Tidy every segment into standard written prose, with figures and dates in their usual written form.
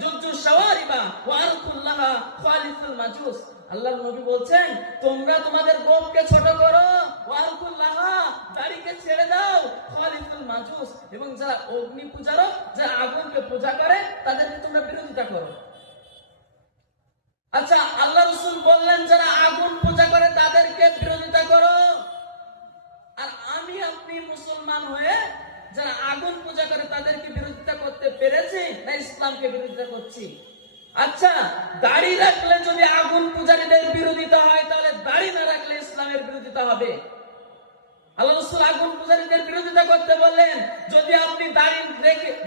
জুজু শাওয়ারিবা ওয়া আরকুল্লাহা খালিফুল মাজুস। আল্লাহর নবী বলছেন, তোমরা তোমাদের গোপকে ছোট করো, ওয়া আরকুল্লাহা দাড়িকে ছেড়ে দাও, খালিফুল মাজুস এবং যারা অগ্নি পূজারক, যারা আগুনকে পূজা করে তাদেরকে তোমরা বিরোধিতা করো। আচ্ছা, আল্লাহ রাসূল বললেন যারা আগুন পূজা করে তাদেরকে বিরোধিতা করো, আর আমি আপনি মুসলমান হয়ে যারা আগুন পূজা করে তাদেরকে বিরোধিতা করতে পেরেছি না ইসলামকে বিরোধিতা করছি? আচ্ছা, দাড়ি রাখলে যদি আগুন পূজারীদের বিরোধিতা হয়, তাহলে দাড়ি না রাখলে ইসলামের বিরোধিতা হবে। আল্লাহ রাসূল আগুন পূজারীদের বিরোধিতা করতে বললেন, যদি আপনি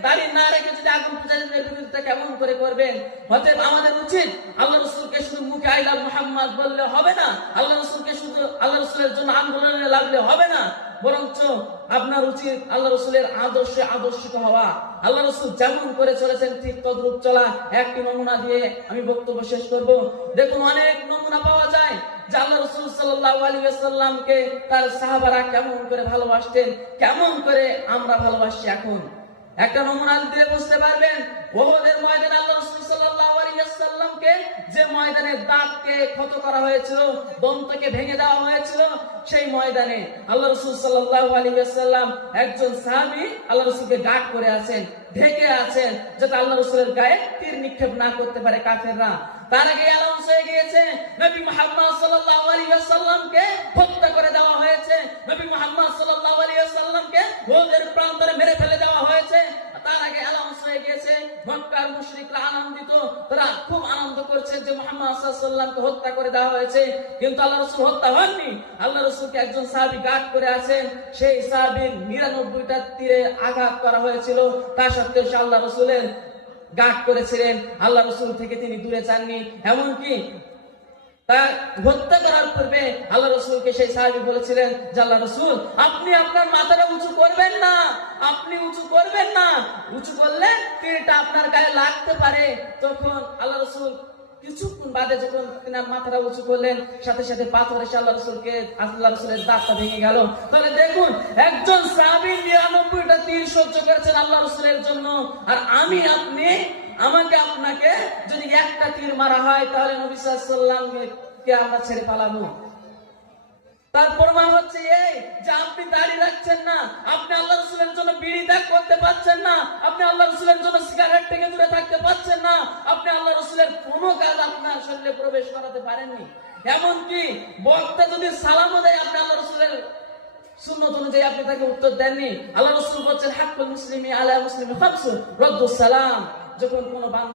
দাড়ি না রেখে যদি আগুন পূজারীদের বিরোধিতা কেমন করে করবেন? অতএব আমাদের উচিত আল্লাহ রাসূলকে শুধু মুখে আই লাভ মুহাম্মদ বললে হবে না, আল্লাহ রাসূলকে শুধু আল্লাহ রাসূলের জন্য আন্দোলনে লাগলে হবে না, বরঞ্চ আপনার উচিত আল্লাহ রাসূলের আদর্শে আদর্শিত হওয়া। আল্লাহ রাসূল যেমন করে চলেছেন ঠিক তদ্রূপ চলা। একটি নমুনা দিয়ে আমি বক্তব্য শেষ করব। দেখুন, অনেক নমুনা পাওয়া যায় যে আল্লাহ রাসূল সাল্লাল্লাহু আলাইহি ওয়াসাল্লামকে তার সাহাবারা কেমন করে ভালোবাসতেন, কেমন করে আমরা ভালোবাসি এখন। একটা নমুনা দিয়ে বুঝতে পারবেন, উহুদের ময়দানে আল্লাহ রাসূল সাল্লাল্লাহু আলাইহি ওয়াসাল্লামকে যে ময়দানে দাঁতকে ক্ষত করা হয়েছিল, দন্তকে ভেঙে দেওয়া হয়েছিল, সেই ময়দানে আল্লাহ রাসূল সাল্লাল্লাহু আলাইহি ওয়াসাল্লাম একজন সাহাবী আল্লাহ রাসূলকে গার্ড করে আছেন, ঢেকে আছেন, যাতে আল্লাহ রাসূলের গায়ে তীর নিক্ষেপ না করতে পারে কাফেররা। তার আগে অ্যানাউন্স হয়ে গিয়েছে নবী মুহাম্মদ সাল্লাল্লাহু আলাইহি ওয়াসাল্লামকে হত্যা করে দেওয়া হয়েছে, নবী মুহাম্মদ সাল্লাল্লাহু আলাইহি ওয়াসাল্লামকে উহুদের প্রান্তরে মেরে ফেলে দেওয়া হয়েছে। তার আগে অ্যানাউন্স হয়ে গিয়েছে, মক্কার মুশরিকরা আনন্দিত, তারা খুব আনন্দ করছে যে মুহাম্মদ সাল্লাল্লাহু আলাইহি ওয়াসাল্লামকে হত্যা করে দেওয়া হয়েছে। কিন্তু আল্লাহ রাসূল হত্যা হননি। আল্লাহ রাসূলকে একজন সাহাবী গার্ড করে আছেন, সেই সাহাবীর 99টা তীরে আঘাত করা হয়েছিল, তা সত্ত্বেও সে আল্লাহ রাসূলের গার্ড করেছিলেন। আল্লাহ রাসূল থেকে তিনি দূরে যাননি। এমনকি তার হত্যা করার পূর্বে আল্লাহ রাসূলকে সেই সাহাবী বলেছিলেন যে আল্লাহ রাসূল, আপনি আপনার মাথাটা উঁচু করবেন না, আপনি উঁচু করবেন না, উঁচু করলে তীরটা আপনার গায়ে লাগতে পারে। তখন আল্লাহ রাসূল কিছুক্ষণ বাদে যখন তিনার মাথাটা উঁচু করলেন, সাথে সাথে পাথর এসে আল্লাহ রাসূলের দাঁতটা ভেঙে গেল। তাহলে দেখুন, একজন সাহাবী 99টা তীর সহ্য করেছেন আল্লাহ রাসূলের জন্য, আর আমি আপনি, আমাকে আপনাকে যদি একটা তীর মারা হয়, তাহলে নবী সাল্লাল্লাহু আলাইহি ওয়াসাল্লামকে আমরা ছেড়ে পালাবো। তার প্রমাণ হচ্ছে এই যে আপনি দাড়ি রাখছেন না, আপনি আল্লাহ রাসূলের জন্য বিড়ি ত্যাগ করতে পারছেন না, আপনি আল্লাহ রাসূলের জন্য সিগারেট থেকে দূরে থাকতে পারছেন না, আপনি আল্লাহ রাসূলের কোনো কাজ আপনার শরীরে প্রবেশ করাতে পারেননি। এমনকি বক্তা যদি সালামও দেয়, আপনি আল্লাহ রাসূলের সুন্নাত অনুযায়ী আপনি তাকে উত্তর দেননি। আল্লাহ রাসূল বলেছেন, হাক্কুল মুসলিমি আলা মুসলিমি খামসুন, রাদ্দুস সালাম। যখন কোনো